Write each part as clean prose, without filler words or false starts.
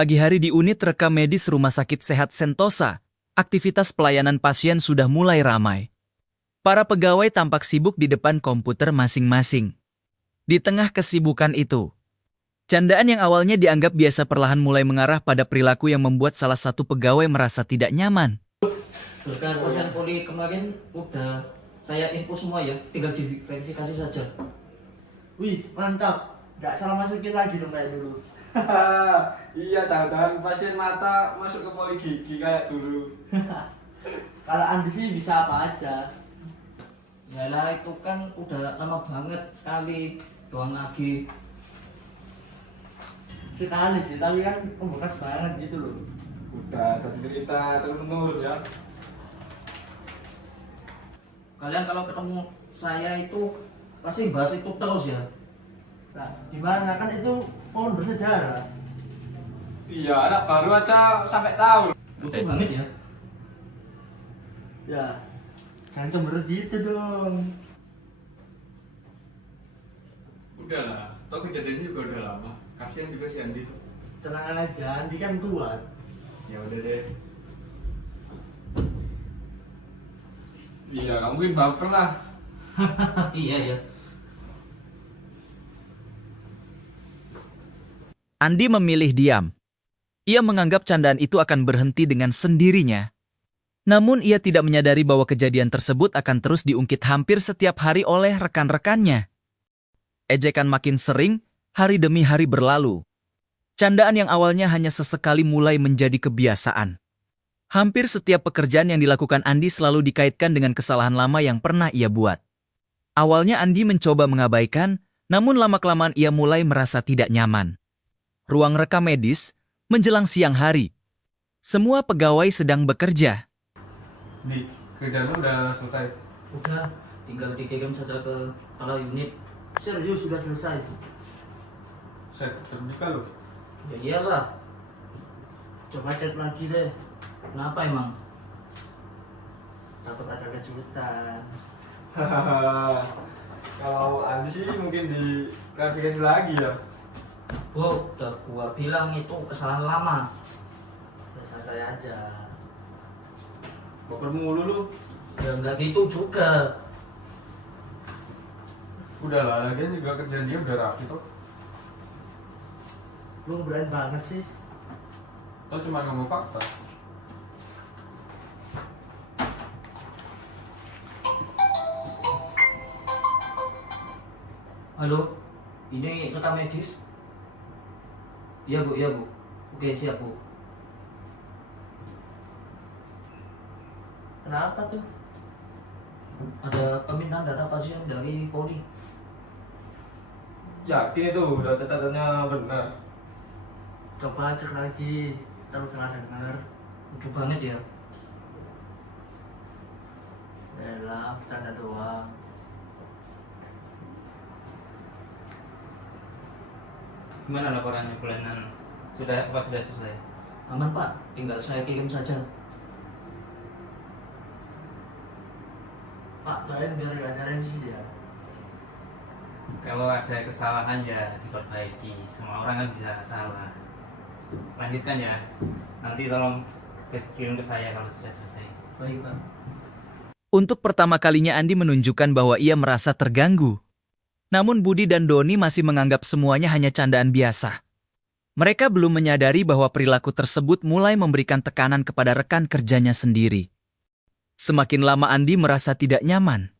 Pagi hari di unit rekam medis Rumah Sakit Sehat Sentosa, aktivitas pelayanan pasien sudah mulai ramai. Para pegawai tampak sibuk di depan komputer masing-masing. Di tengah kesibukan itu, candaan yang awalnya dianggap biasa perlahan mulai mengarah pada perilaku yang membuat salah satu pegawai merasa tidak nyaman. Berkas pasien poli kemarin udah saya info semua ya, tinggal diverifikasi saja. Wih, mantap. Nggak salah masukin lagi dong kayak dulu. Iya, jangan-jangan pasien mata masuk ke poli gigi kayak dulu. Kalau Andi sih bisa apa aja. Yalah itu kan udah lama banget sekali, doang lagi. Sekali sih, tapi kan pembekas banget gitu loh. Udah jadi cerita terus-menerus ya. Kalian kalau ketemu saya itu pasti bahas itu terus ya. Nah, gimana? Kan itu pohon bersejarah. Iya, anak baru aja sampai tahu. Lucu banget ya. Ya, jangan cemberut gitu dong. Udahlah, toh kejadiannya juga udah lama. Kasihan juga si Andi tuh. Tenang aja, Andi kan kuat. Ya udah deh. Iya, kamu mungkin baper lah. Iya ya. Andi memilih diam. Ia menganggap candaan itu akan berhenti dengan sendirinya. Namun ia tidak menyadari bahwa kejadian tersebut akan terus diungkit hampir setiap hari oleh rekan-rekannya. Ejekan makin sering, hari demi hari berlalu. Candaan yang awalnya hanya sesekali mulai menjadi kebiasaan. Hampir setiap pekerjaan yang dilakukan Andi selalu dikaitkan dengan kesalahan lama yang pernah ia buat. Awalnya Andi mencoba mengabaikan, namun lama-kelamaan ia mulai merasa tidak nyaman. Ruang rekam medis, menjelang siang hari. Semua pegawai sedang bekerja. Di, kerjaan lu udah selesai. Udah, tinggal dikirim saja ke kepala unit. Serius sudah selesai. Set, terbuka lu. Ya iyalah. Coba cek lagi deh. Kenapa emang? Takut ada kejutan. Kalau Andi sih mungkin di klarifikasi lagi ya. Bu, udah gua bilang itu kesalahan lama. Ya santai aja. Baper mulu lu. Ya nggak gitu juga. Udahlah, lagian juga kerjaan dia udah rapi tuh. Lu berani banget sih. Toh cuma ngomong fakta. Halo, ini rekam medis? Iya bu, iya bu. Oke siap bu. Kenapa tuh? Ada permintaan data pasien dari Poli. Yakin itu udah catatannya benar. Coba cek lagi. Terus salah dengar. Lucu banget ya. Yalah, bercanda doang. Gimana laporannya bulanan? Sudah selesai? Aman pak, tinggal saya kirim saja. Pak, doain biar gak ada revisi ya. Kalau ada kesalahan ya diperbaiki. Semua orang kan bisa salah. Lanjutkan ya. Nanti tolong kirim ke saya kalau sudah selesai. Baik pak. Untuk pertama kalinya Andi menunjukkan bahwa ia merasa terganggu. Namun Budi dan Doni masih menganggap semuanya hanya candaan biasa. Mereka belum menyadari bahwa perilaku tersebut mulai memberikan tekanan kepada rekan kerjanya sendiri. Semakin lama Andi merasa tidak nyaman.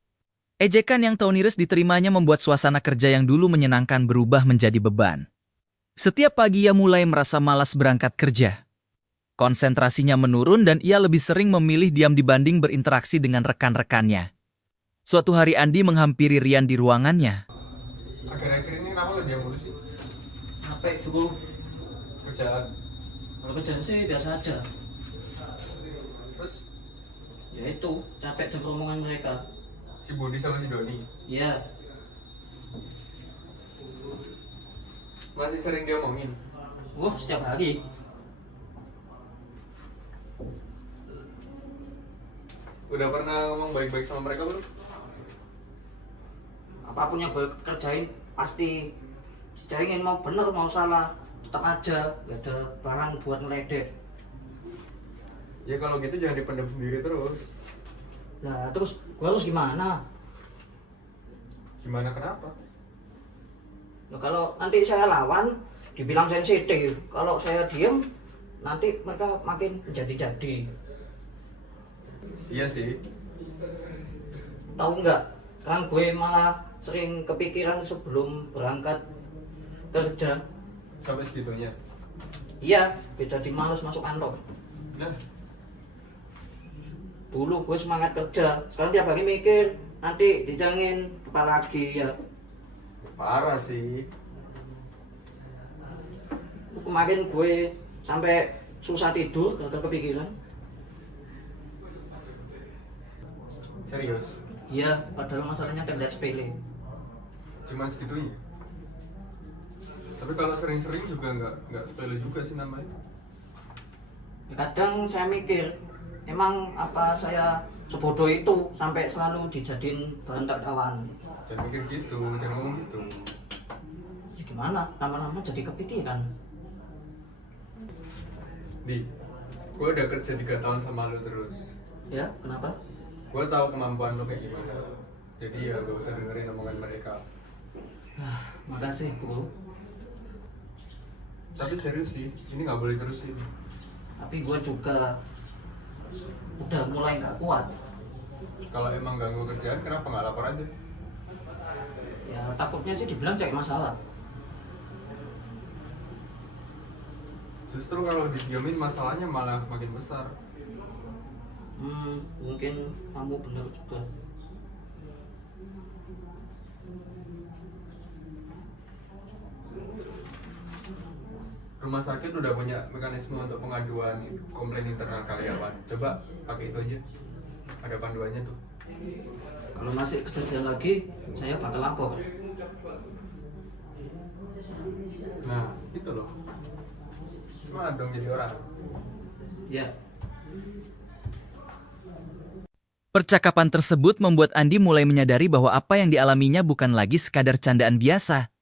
Ejekan yang tauniris diterimanya membuat suasana kerja yang dulu menyenangkan berubah menjadi beban. Setiap pagi ia mulai merasa malas berangkat kerja. Konsentrasinya menurun dan ia lebih sering memilih diam dibanding berinteraksi dengan rekan-rekannya. Suatu hari Andi menghampiri Rian di ruangannya. Akhir-akhir ini kenapa lu diam mulu sih? Capek bu. Kerjaan. Kalau kerjaan sih biasa aja. Terus Ya itu, capek dengan omongan mereka. si Budi sama si Doni Iya. masih sering diomongin. Wah, setiap hari. Udah pernah ngomong baik-baik sama mereka belum? Apapun yang gue kerjain pasti dijaingin, mau bener mau salah tetap aja nggak ada barang buat ngeledek. Ya kalau gitu jangan dipendam sendiri terus. Nah terus gue harus gimana? Gimana kenapa? Nah, kalau nanti saya lawan dibilang sensitif, kalau saya diem nanti mereka makin jadi-jadi. Iya sih. Tahu nggak? Sekarang gue malah sering kepikiran sebelum berangkat kerja. Sampai segitunya. Iya, jadi males masuk kantor. Nah, Dulu gue semangat kerja, sekarang tiap hari mikir nanti dijangin kepala lagi ya. parah sih. Kemarin gue sampai susah tidur, gak kepikiran. Serius. Iya, padahal masalahnya terlihat sepele. Cuman segitunya. Tapi kalau sering-sering juga nggak sepele juga sih namanya. Kadang saya mikir, emang apa saya sebodoh itu sampai selalu dijadiin bahan tertawan? Jangan mikir gitu, jangan ngomong gitu. Ya gimana? Lama-lama jadi kepikiran. Di, gue udah kerja 3 tahun sama lo terus. Ya, kenapa? Gue tahu kemampuan lo kayak gimana. Jadi ya gak usah dengerin omongan mereka. Makasih, bro. Tapi serius sih, ini nggak boleh terusin. Tapi gue juga udah mulai nggak kuat. Kalau emang ganggu kerjaan, kenapa nggak lapor aja? Ya takutnya sih dibilang cek masalah. Justru kalau didiamin masalahnya malah makin besar. Mungkin kamu benar juga. Rumah sakit udah punya mekanisme untuk pengaduan komplain internal karyawan. Coba pakai itu aja. Ada panduannya tuh. Kalau masih kejadian lagi, saya bakal lapor. Nah, itu loh. Semangat dong jadi orang. Ya, Percakapan tersebut membuat Andi mulai menyadari bahwa apa yang dialaminya bukan lagi sekadar candaan biasa.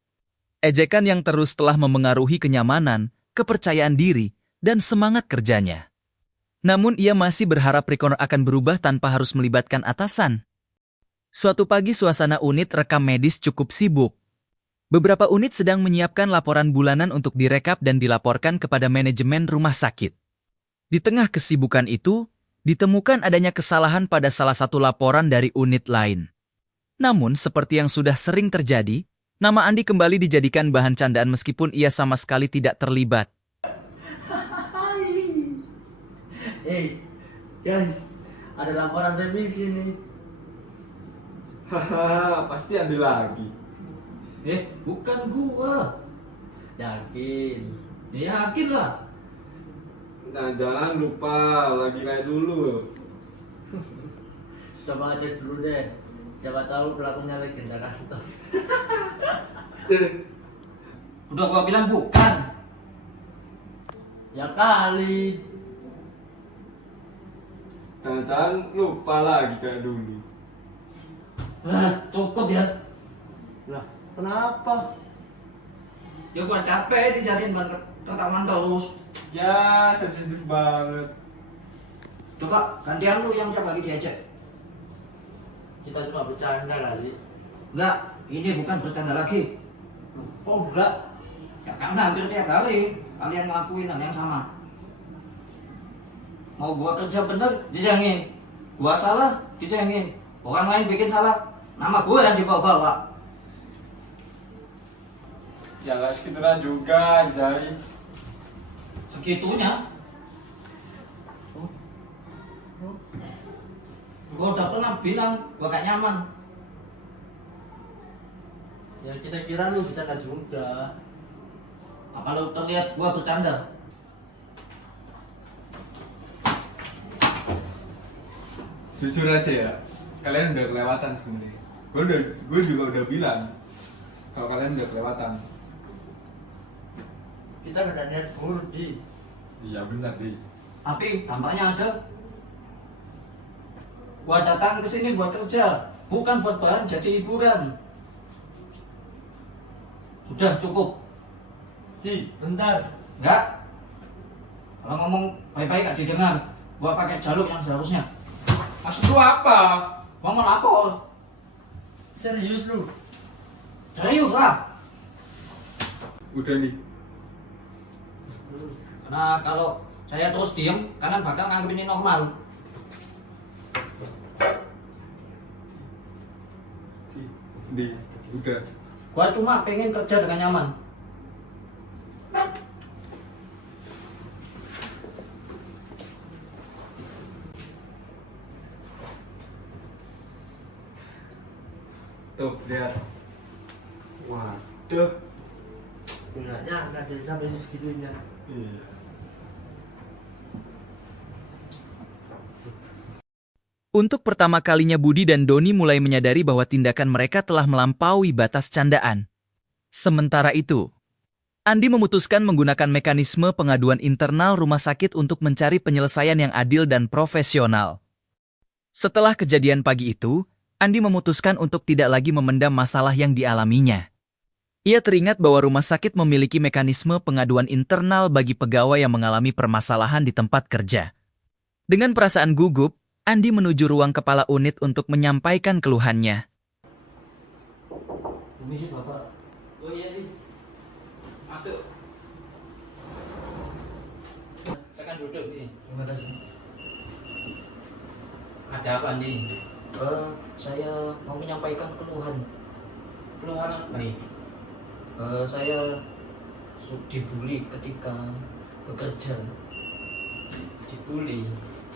Ejekan yang terus telah memengaruhi kenyamanan, kepercayaan diri, dan semangat kerjanya. Namun ia masih berharap Reconnor akan berubah tanpa harus melibatkan atasan. Suatu pagi suasana unit rekam medis cukup sibuk. Beberapa unit sedang menyiapkan laporan bulanan untuk direkap dan dilaporkan kepada manajemen rumah sakit. Di tengah kesibukan itu, ditemukan adanya kesalahan pada salah satu laporan dari unit lain. Namun, seperti yang sudah sering terjadi, nama Andi kembali dijadikan bahan candaan meskipun ia sama sekali tidak terlibat. Guys, ada laporan revisi nih. Hahaha, pasti ambil lagi. bukan gua. Yakin? Ya yakin lah. Jangan lupa lagi kayak dulu. Coba cek dulu deh. Siapa tahu pelakunya legenda kantor. Udah gua bilang bukan. Ya kali. Jangan lupa lagi kayak dulu. Cukup ya. Lah, kenapa? Ya gua capek dijadiin bahan tertawan terus. Ya, sensitif banget. Coba gantian lu yang tiap hari diajak. Kita cuma bercanda kali. Enggak, ini bukan bercanda lagi. Oh enggak. Ya karena hampir tiap hari kalian ngelakuin hal yang sama. Mau gua kerja bener, dijangin. Gua salah, dijangin. Orang lain bikin salah, nama gua yang dibawa-bawa. Ya nggak segitulah juga, Jai. Segitunya. Gua udah pernah bilang, gua gak nyaman. Ya kita kira lu bercanda juga. Apa lu terlihat gua bercanda? Jujur aja ya, kalian udah kelewatan sebenarnya. Gue juga udah bilang kalau kalian udah kelewatan. Kita udah niat buruk di. Iya benar di. Tapi tampaknya ada. Gua datang ke sini buat kerja, bukan buat bahan jadi hiburan. Sudah cukup. Ci, bentar. Enggak. Kalau ngomong baik-baik gak didengar. Gua pakai jalur yang seharusnya. Maksud lu apa? Gua mau lapor. Serius lu? Serius lah. Udah nih. Karena kalau saya terus diem, kalian bakal nganggep ini normal. Di, udah. Gua cuma pengen kerja dengan nyaman. Tuh, lihat. Waduh. Nggak nyangka dia sampai segitunya. Iya. Untuk pertama kalinya Budi dan Doni mulai menyadari bahwa tindakan mereka telah melampaui batas candaan. Sementara itu, Andi memutuskan menggunakan mekanisme pengaduan internal rumah sakit untuk mencari penyelesaian yang adil dan profesional. Setelah kejadian pagi itu, Andi memutuskan untuk tidak lagi memendam masalah yang dialaminya. Ia teringat bahwa rumah sakit memiliki mekanisme pengaduan internal bagi pegawai yang mengalami permasalahan di tempat kerja. Dengan perasaan gugup, Andi menuju ruang kepala unit untuk menyampaikan keluhannya. Permisi Bapak. Oh iya nih. Masuk. Silakan duduk nih. Terima kasih. Ada apa nih? Saya mau menyampaikan keluhan. Keluhan apa nih? Saya dibully ketika bekerja. Dibully.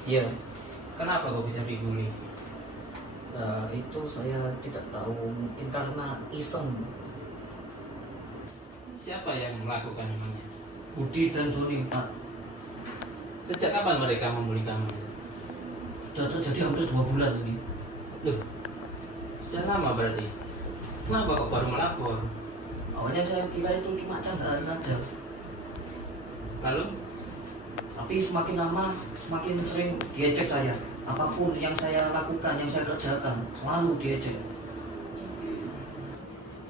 Iya. Kenapa kok bisa dibully? Nah, itu saya tidak tahu, mungkin karena iseng. Siapa yang melakukan namanya? Budi dan Doni, Pak. Sejak kapan mereka membuli kamu? Sudah terjadi hampir 2 bulan ini. Loh, sudah lama berarti. Kenapa kok baru melapor? Awalnya saya kira itu cuma candaan aja. Lalu? Tapi semakin lama, semakin sering diejek saya. Apapun yang saya lakukan, yang saya kerjakan, selalu diejek.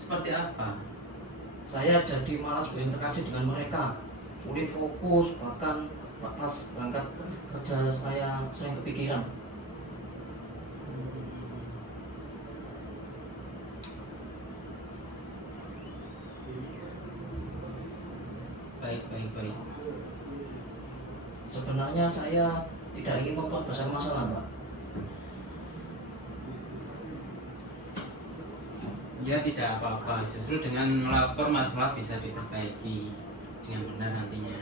Seperti apa? Saya jadi malas berinteraksi dengan mereka. Sulit fokus, bahkan pas berangkat kerja saya sering kepikiran. Baik. Sebenarnya saya tidak ingin memperbesar masalah, Pak. Ya tidak apa-apa, justru dengan melapor masalah bisa diperbaiki dengan benar nantinya.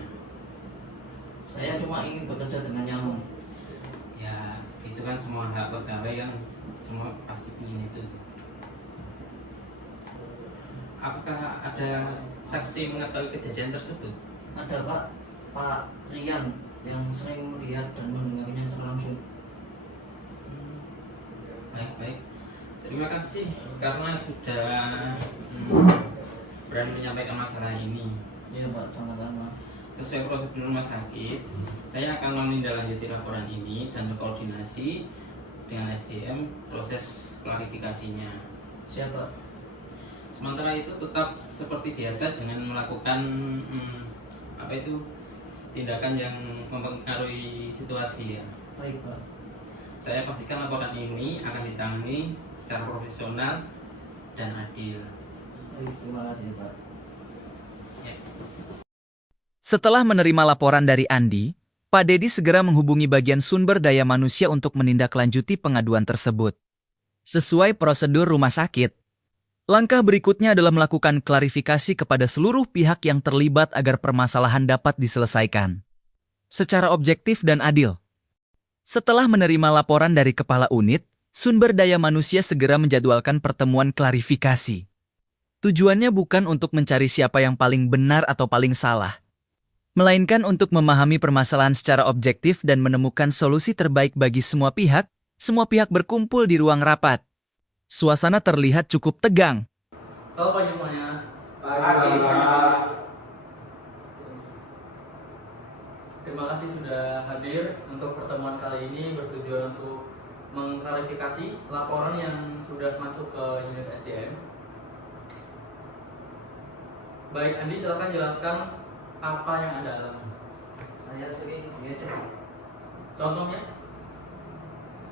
Saya cuma ingin bekerja dengan nyaman. Ya itu kan semua hak pegawai kan, semua pasti ingin itu. Apakah ada saksi mengetahui kejadian tersebut? Ada Pak Rian yang sering melihat dan mendengarnya langsung. Baik. Terima kasih karena sudah berani menyampaikan masalah ini. Iya Pak, sama-sama. Sesuai prosedur rumah sakit, saya akan menindaklanjuti laporan ini dan berkoordinasi dengan SDM proses klarifikasinya. Siapa? Sementara itu tetap seperti biasa, jangan melakukan tindakan yang mempengaruhi situasi ya. Baik Pak. Saya pastikan laporan ini akan ditangani secara profesional dan adil. Baik, terima kasih Pak. Ya. Setelah menerima laporan dari Andi, Pak Dedi segera menghubungi bagian sumber daya manusia untuk menindaklanjuti pengaduan tersebut. Sesuai prosedur rumah sakit, langkah berikutnya adalah melakukan klarifikasi kepada seluruh pihak yang terlibat agar permasalahan dapat diselesaikan secara objektif dan adil. Setelah menerima laporan dari kepala unit, sumber daya manusia segera menjadwalkan pertemuan klarifikasi. Tujuannya bukan untuk mencari siapa yang paling benar atau paling salah, melainkan untuk memahami permasalahan secara objektif dan menemukan solusi terbaik bagi semua pihak. Semua pihak berkumpul di ruang rapat. Suasana terlihat cukup tegang. Selamat pagi semuanya. Terima kasih sudah hadir untuk pertemuan kali ini bertujuan untuk mengklarifikasi laporan yang sudah masuk ke unit SDM. Baik Andi, silakan jelaskan apa yang Anda alami. Saya sering diajak Contohnya?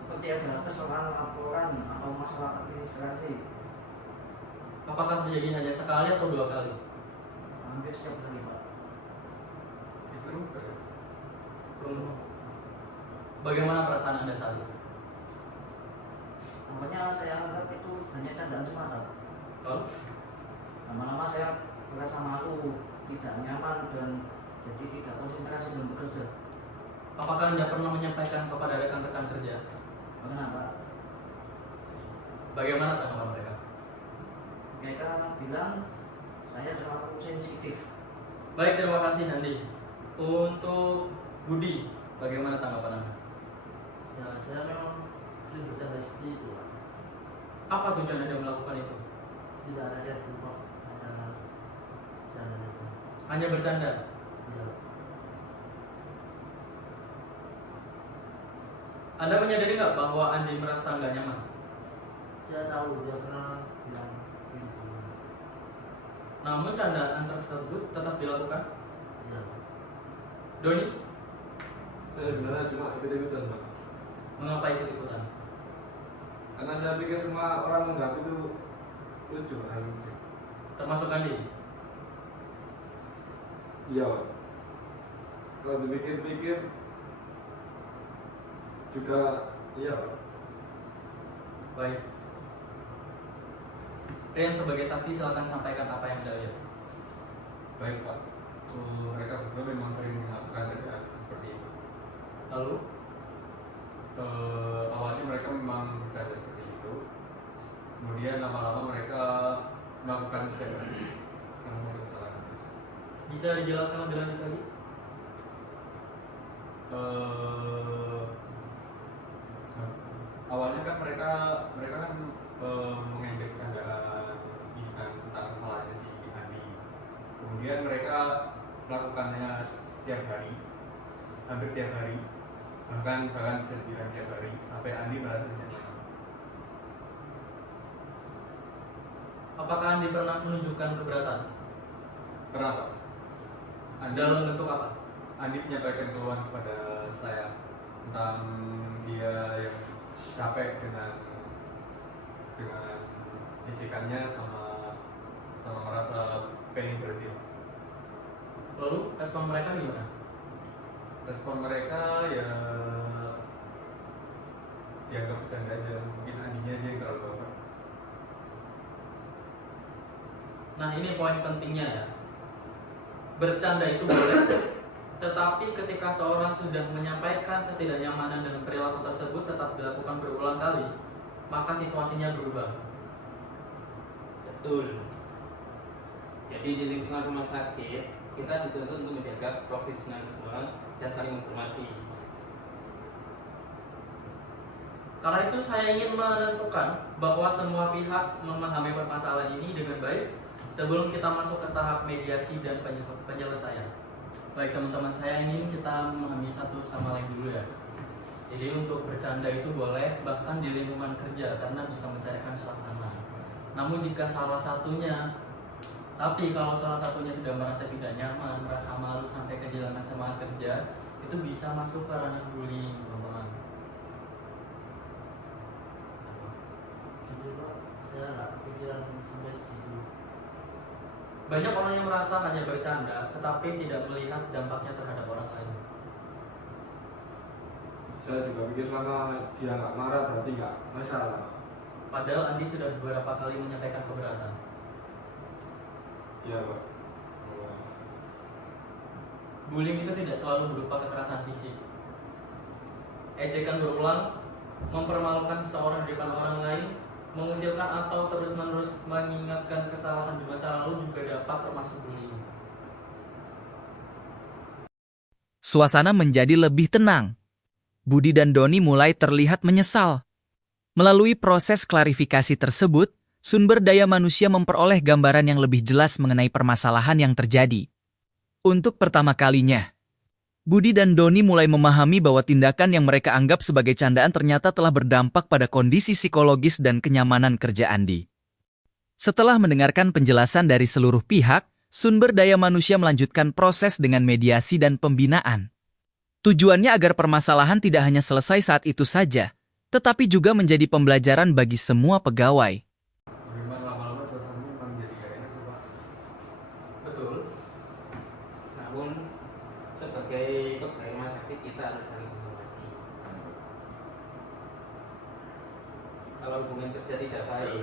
seperti ada kesalahan laporan atau masalah administrasi Apakah terjadi hanya sekali atau 2 kali? hampir setiap hari, Pak. Itu kayak Bagaimana perasaan Anda saat itu? Nampaknya saya anggap itu hanya candaan semata. Lalu? Lama-lama saya merasa malu, tidak nyaman, dan jadi tidak konsentrasi dalam bekerja. Apakah Anda pernah menyampaikan kepada rekan-rekan kerja? Kenapa? Bagaimana tanggapan mereka? Mereka bilang saya terlalu sensitif. Baik, terima kasih Nandi. Untuk Budi, bagaimana tanggapan Anda? Ya, saya memang sering bercanda seperti itu, Pak. Apa tujuan Anda melakukan itu? Tidak ada yang berubah, hanya bercanda saja. Hanya bercanda? Ya, Anda menyadari nggak bahwa Andi merasa nggak nyaman? saya tahu dia pernah bilang begitu. Namun candaan tersebut tetap dilakukan? Ya, Doni, Saya sebenarnya cuma ikut-ikutan, Pak. mengapa ikut-ikutan? Karena saya pikir semua orang menganggap itu lucu, hal lucu. Termasuk Andi? Iya, Pak. Kalau dipikir-pikir juga iya, Pak. Baik. Rian sebagai saksi silakan sampaikan apa yang Anda lihat. baik Pak. Mereka berdua memang sering melakukan kerjaan seperti itu. Lalu, Awalnya mereka memang bercanda seperti itu. Kemudian lama-lama mereka melakukan kesalahan. Karena kesalahan. bisa dijelaskan lebih lanjut lagi? Awalnya kan mereka kan mengejek candaan ini kan tentang kesalahannya si Andi. Kemudian mereka melakukannya setiap hari, hampir tiap hari, bahkan bisa dibilang tiap hari sampai Andi merasa tidak nyaman. Apakah Andi pernah menunjukkan keberatan? Kenapa? Dalam bentuk apa? Andi menyampaikan keluhan kepada saya tentang dia yang capek dengan ejekannya sama merasa pengen berhenti. Lalu respon mereka gimana? Respon mereka ya dianggap bercanda aja, mungkin Andinya aja yang terlalu baper. Nah, ini poin pentingnya ya. Bercanda itu boleh, tetapi ketika seorang sudah menyampaikan ketidaknyamanan dengan perilaku tersebut tetap dilakukan berulang kali, maka situasinya berubah. Betul. Jadi di lingkungan rumah sakit kita dituntut untuk menjaga profesionalisme dan saling menghormati. Karena itu saya ingin menentukan bahwa semua pihak memahami permasalahan ini dengan baik sebelum kita masuk ke tahap mediasi dan penyelesaian. Baik teman-teman, saya ingin kita memahami satu sama lain dulu ya. Jadi untuk bercanda itu boleh bahkan di lingkungan kerja karena bisa mencairkan suasana. Namun jika salah satunya, tapi kalau salah satunya sudah merasa tidak nyaman, merasa malu sampai kehilangan semangat kerja, itu bisa masuk ke ranah bullying, teman-teman. gitu, Pak. Saya nggak kepikiran sampai segitu. Banyak orang yang merasa hanya bercanda, tetapi tidak melihat dampaknya terhadap orang lain. Saya juga pikir selama dia nggak marah berarti nggak masalah. Padahal Andi sudah beberapa kali menyampaikan keberatan. Iya, Pak. Bullying itu tidak selalu berupa kekerasan fisik. Ejekan berulang, mempermalukan seseorang di depan orang lain, mengucilkan atau terus-menerus mengingatkan kesalahan di masa lalu juga dapat termasuk bullying. Suasana menjadi lebih tenang. Budi dan Doni mulai terlihat menyesal. Melalui proses klarifikasi tersebut, sumber daya manusia memperoleh gambaran yang lebih jelas mengenai permasalahan yang terjadi. Untuk pertama kalinya, Budi dan Doni mulai memahami bahwa tindakan yang mereka anggap sebagai candaan ternyata telah berdampak pada kondisi psikologis dan kenyamanan kerja Andi. Setelah mendengarkan penjelasan dari seluruh pihak, sumber daya manusia melanjutkan proses dengan mediasi dan pembinaan. Tujuannya agar permasalahan tidak hanya selesai saat itu saja, tetapi juga menjadi pembelajaran bagi semua pegawai. Memang lama-lama suasananya memang jadi gak enak sih Pak. Betul. Namun sebagai pegawai rumah sakit kita harus saling menghormati. Kalau hubungan kerja tidak baik,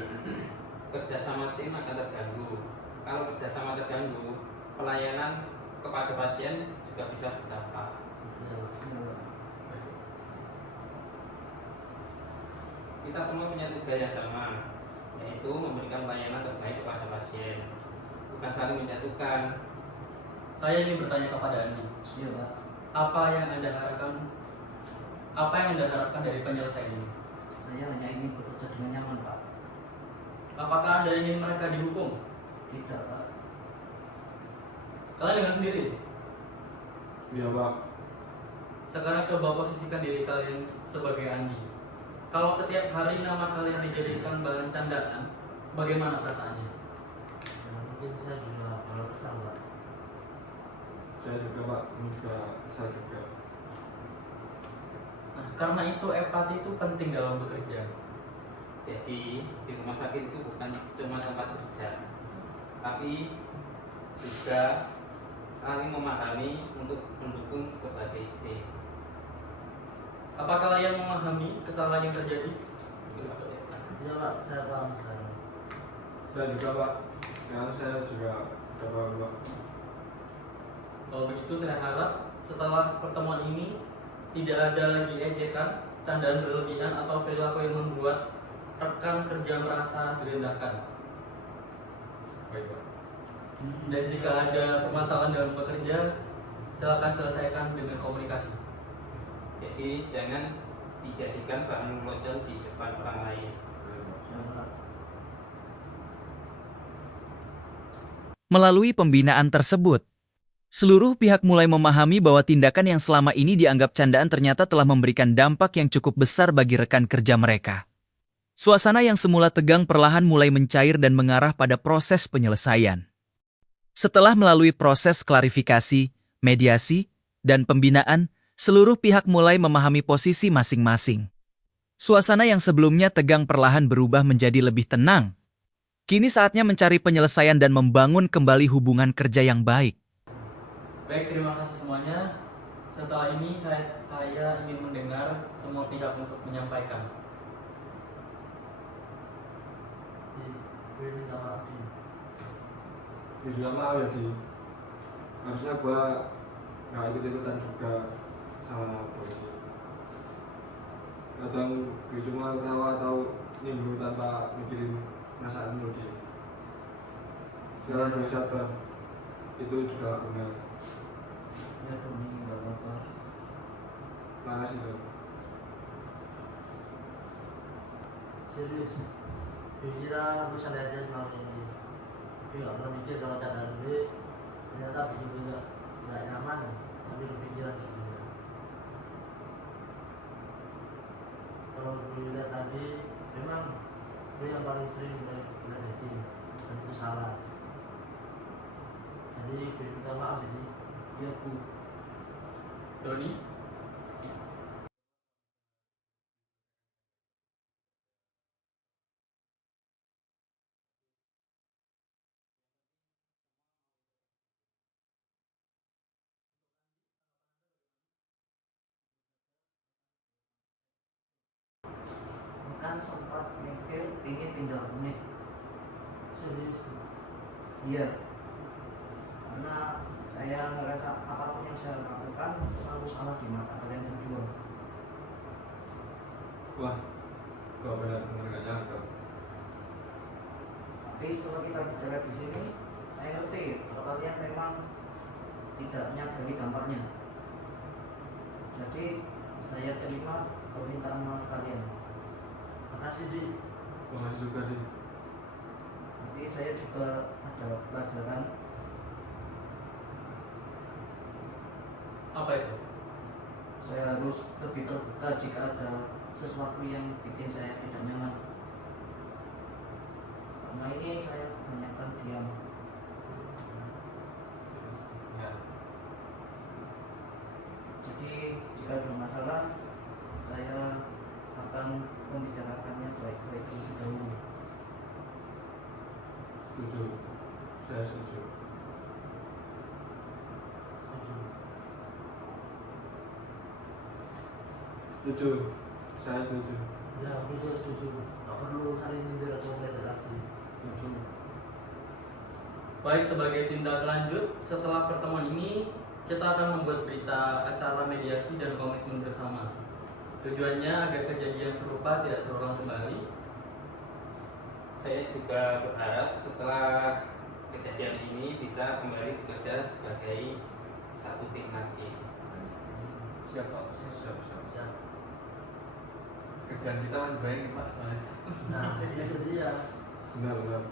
kerjasama tim akan terganggu. Kalau kerjasama terganggu, pelayanan kepada pasien juga bisa berdampak. Kita semua punya tugas yang sama, yaitu memberikan pelayanan terbaik kepada pasien, bukan saling menjatuhkan. Saya ingin bertanya kepada Andi. Iya Pak. Apa yang Anda harapkan dari penyelesaian ini? Saya hanya ingin bekerja dengan nyaman Pak. Apakah Anda ingin mereka dihukum? Tidak Pak. Kalian dengan sendiri. Iya Pak. Sekarang coba posisikan diri kalian sebagai Andi. Kalau setiap hari nama kalian dijadikan bahan candaan, bagaimana perasaannya? Mungkin saya juga bakal kesal Pak. Saya juga Pak, ini juga saya juga. Nah, karena itu empati itu penting dalam bekerja. Jadi di rumah sakit itu bukan cuma tempat kerja, tapi juga saling memahami untuk mendukung sebagai tim. Apakah kalian memahami kesalahan yang terjadi? Iya Pak, saya paham sekarang. Saya juga Pak, sekarang saya juga udah paham Pak. Kalau begitu saya harap setelah pertemuan ini tidak ada lagi ejekan, candaan berlebihan atau perilaku yang membuat rekan kerja merasa direndahkan. Baik Pak. Dan jika ada permasalahan dalam bekerja, silakan selesaikan dengan komunikasi. Jadi jangan dijadikan bahan melonjol di depan orang lain. Melalui pembinaan tersebut, seluruh pihak mulai memahami bahwa tindakan yang selama ini dianggap candaan ternyata telah memberikan dampak yang cukup besar bagi rekan kerja mereka. Suasana yang semula tegang perlahan mulai mencair dan mengarah pada proses penyelesaian. Setelah melalui proses klarifikasi, mediasi, dan pembinaan, seluruh pihak mulai memahami posisi masing-masing. Suasana yang sebelumnya tegang perlahan berubah menjadi lebih tenang. Kini saatnya mencari penyelesaian dan membangun kembali hubungan kerja yang baik. Baik, terima kasih semuanya. Setelah ini saya ingin mendengar semua pihak untuk menyampaikan. Gue minta maaf Di. Ya juga maaf ya Di. Harusnya gua nggak ikut-ikutan juga sama polisi. Kadang gue cuma ketawa atau nimbrung tanpa mikirin perasaan lo Di. Sekarang gue sadar itu juga benar. Ya Doni, nggak apa-apa. Makasih Dok. Serius. Gue kira gue santai aja selama ini. Gue gak pernah mikir kalau candaan gue ternyata bikin gue gak nyaman sambil kepikiran sebenarnya. Kalau gue lihat tadi, memang gue yang paling sering diledekin dan itu salah. Jadi gue minta maaf jadi. Ya Bu. Doni? Kan sempat mikir ingin pindah unit. Serius. Iya. Karena saya ngerasa apapun yang saya lakukan selalu salah di mata kalian berdua. Wah, gua benar-benar gak nyangka. Tapi setelah kita bicara di sini, saya ngerti kalau kalian memang tidak menyadari dampaknya. Jadi saya terima permintaan maaf kalian. Makasih Di. Makasih juga Di. Tapi saya juga ada pelajaran. Apa itu? Saya harus lebih terbuka jika ada sesuatu yang bikin saya tidak nyaman. Karena ini saya kebanyakan diam. Jadi jika ada masalah, saya akan membicarakannya baik-baik terlebih dahulu. Setuju. Saya setuju. Setuju. Saya setuju. Ya, aku juga setuju. Nggak perlu saling nyindir atau meledak lagi. Setuju. Baik, sebagai tindak lanjut, setelah pertemuan ini, kita akan membuat berita acara mediasi dan komitmen bersama. Tujuannya agar kejadian serupa tidak terulang kembali. Saya juga berharap setelah kejadian ini bisa kembali bekerja sebagai satu tim lagi. Siap Pak. Siap, siap. Siap. Kerjaan kita masih banyak nih Pak. Nah, itu dia. Benar, benar.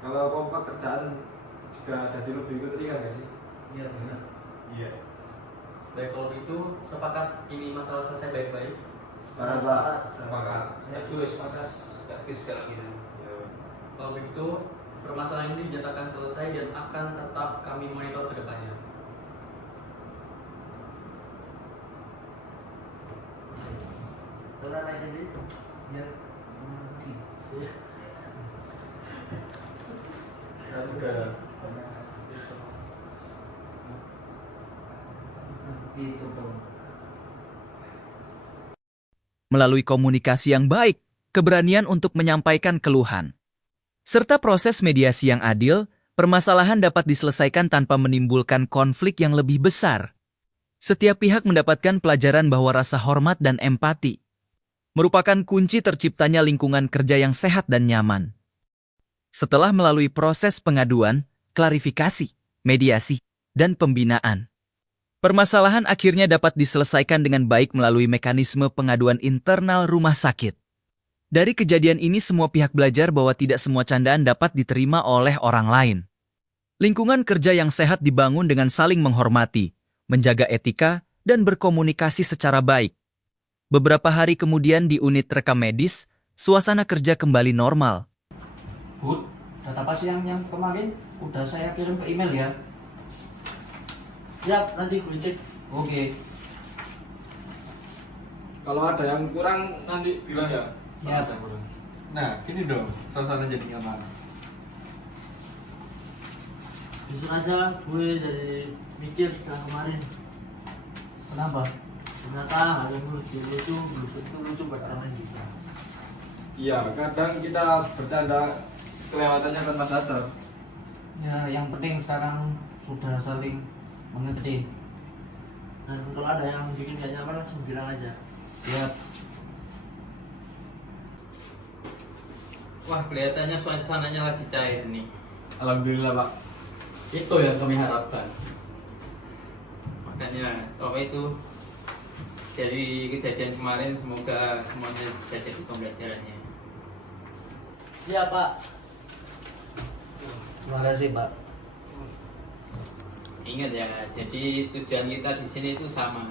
Kalau kompak kerjaan juga jadi lebih ringan nggak sih? Iya, benar. Iya. Baik, kalau gitu sepakat ini masalah selesai baik-baik. Sepakat, Pak. Sepakat. Bagus, bagus kalau gitu. Kalau begitu, permasalahan ini dinyatakan selesai dan akan tetap kami monitor ke depannya. Udah naik ini. Ya. Iya. Saya juga. Gitu dong. Melalui komunikasi yang baik, keberanian untuk menyampaikan keluhan, serta proses mediasi yang adil, permasalahan dapat diselesaikan tanpa menimbulkan konflik yang lebih besar. Setiap pihak mendapatkan pelajaran bahwa rasa hormat dan empati merupakan kunci terciptanya lingkungan kerja yang sehat dan nyaman. Setelah melalui proses pengaduan, klarifikasi, mediasi, dan pembinaan, permasalahan akhirnya dapat diselesaikan dengan baik melalui mekanisme pengaduan internal rumah sakit. Dari kejadian ini semua pihak belajar bahwa tidak semua candaan dapat diterima oleh orang lain. Lingkungan kerja yang sehat dibangun dengan saling menghormati, menjaga etika, dan berkomunikasi secara baik. Beberapa hari kemudian di unit rekam medis, suasana kerja kembali normal. Bud, data pasien yang kemarin udah saya kirim ke email ya. Siap, nanti gue cek. Oke. Kalau ada yang kurang nanti bilang ya. Ya. Ada yang kurang. Nah, gini dong, suasana jadi nyaman. Jujur aja, gue jadi mikir setelah kemarin. Kenapa? Ternyata hal yang menurut gue lucu belum tentu lucu buat orang lain juga. Iya, kadang kita bercanda kelewatannya tanpa sadar. Ya, yang penting sekarang sudah saling mengerti. Dan kalau ada yang bikin gak nyaman langsung bilang aja. Ya. Wah, kelihatannya suasananya lagi cair nih. Alhamdulillah, Pak. Itu yang kami harapkan. Makanya, itu dari kejadian kemarin semoga semuanya bisa jadi pembelajarannya. Siap, Pak. Terima kasih, Pak. Ingat ya, jadi tujuan kita di sini itu sama.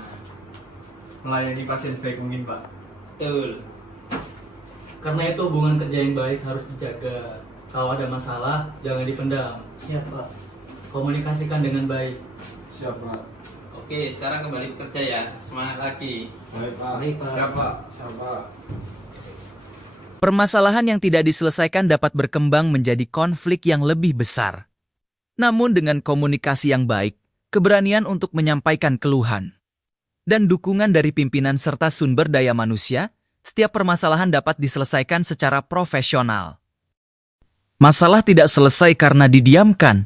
Melayani pasien sebaik mungkin Pak. Betul. Karena itu hubungan kerja yang baik harus dijaga. Kalau ada masalah, jangan dipendam. Siap, Pak. Komunikasikan dengan baik. Siap, Pak. Oke, sekarang kembali bekerja ya. Semangat lagi. Baik, Pak. Baik, Pak. Siap Pak. Siap, Pak. Permasalahan yang tidak diselesaikan dapat berkembang menjadi konflik yang lebih besar. Namun dengan komunikasi yang baik, keberanian untuk menyampaikan keluhan, dan dukungan dari pimpinan serta sumber daya manusia, setiap permasalahan dapat diselesaikan secara profesional. Masalah tidak selesai karena didiamkan.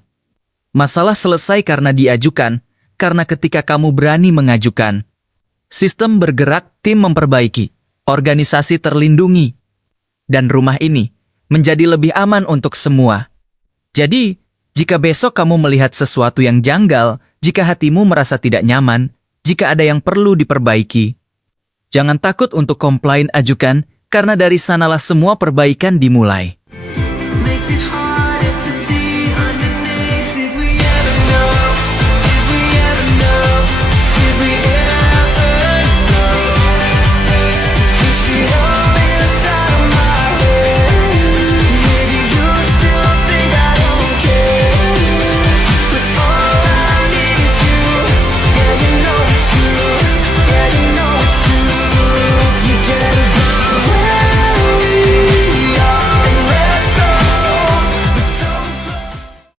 Masalah selesai karena diajukan, karena ketika kamu berani mengajukan, sistem bergerak, tim memperbaiki, organisasi terlindungi, dan rumah ini menjadi lebih aman untuk semua. Jadi, jika besok kamu melihat sesuatu yang janggal, jika hatimu merasa tidak nyaman, jika ada yang perlu diperbaiki, jangan takut untuk komplain, ajukan, karena dari sanalah semua perbaikan dimulai. Makes it hard.